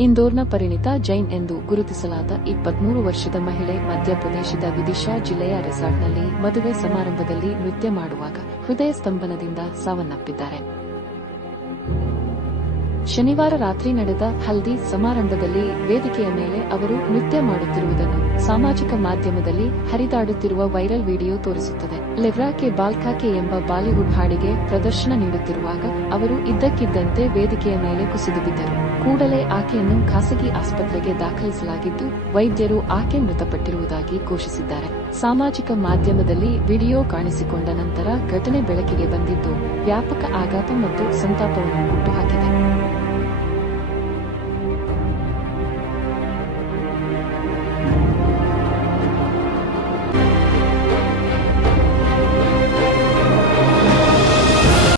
ಇಂದೋರ್ನ ಪರಿಣಿತ ಜೈನ್ ಎಂದು ಗುರುತಿಸಲಾದ ಇಪ್ಪತ್ಮೂರು ವರ್ಷದ ಮಹಿಳೆ ಮಧ್ಯಪ್ರದೇಶದ ವಿದಿಶಾ ಜಿಲ್ಲೆಯ ರೆಸಾರ್ಟ್ನಲ್ಲಿ ಮದುವೆ ಸಮಾರಂಭದಲ್ಲಿ ನೃತ್ಯ ಮಾಡುವಾಗ ಹೃದಯ ಸ್ತಂಭನದಿಂದ ಸಾವನ್ನಪ್ಪಿದ್ದಾರೆ. ಶನಿವಾರ ರಾತ್ರಿ ನಡೆದ ಹಲ್ದಿ ಸಮಾರಂಭದಲ್ಲಿ ವೇದಿಕೆಯ ಮೇಲೆ ಅವರು ನೃತ್ಯ ಮಾಡುತ್ತಿರುವುದನ್ನು ಸಾಮಾಜಿಕ ಮಾಧ್ಯಮದಲ್ಲಿ ಹರಿದಾಡುತ್ತಿರುವ ವೈರಲ್ ವಿಡಿಯೋ ತೋರಿಸುತ್ತದೆ. ಲೆವ್ರಾ ಕೆ ಬಾಲ್ಕಾ ಕೆ ಎಂಬ ಬಾಲಿವುಡ್ ಹಾಡಿಗೆ ಪ್ರದರ್ಶನ ನೀಡುತ್ತಿರುವಾಗ ಅವರು ಇದ್ದಕ್ಕಿದ್ದಂತೆ ವೇದಿಕೆಯ ಮೇಲೆ ಕುಸಿದು ಬಿದ್ದರು. ಕೂಡಲೇ ಆಕೆಯನ್ನು ಖಾಸಗಿ ಆಸ್ಪತ್ರೆಗೆ ದಾಖಲಿಸಲಾಗಿದ್ದು, ವೈದ್ಯರು ಆಕೆ ಮೃತಪಟ್ಟಿರುವುದಾಗಿ ಘೋಷಿಸಿದ್ದಾರೆ. ಸಾಮಾಜಿಕ ಮಾಧ್ಯಮದಲ್ಲಿ ವಿಡಿಯೋ ಕಾಣಿಸಿಕೊಂಡ ನಂತರ ಘಟನೆ ಬೆಳಕಿಗೆ ಬಂದಿದ್ದು, ವ್ಯಾಪಕ ಆಘಾತ ಮತ್ತು ಸಂತಾಪವನ್ನು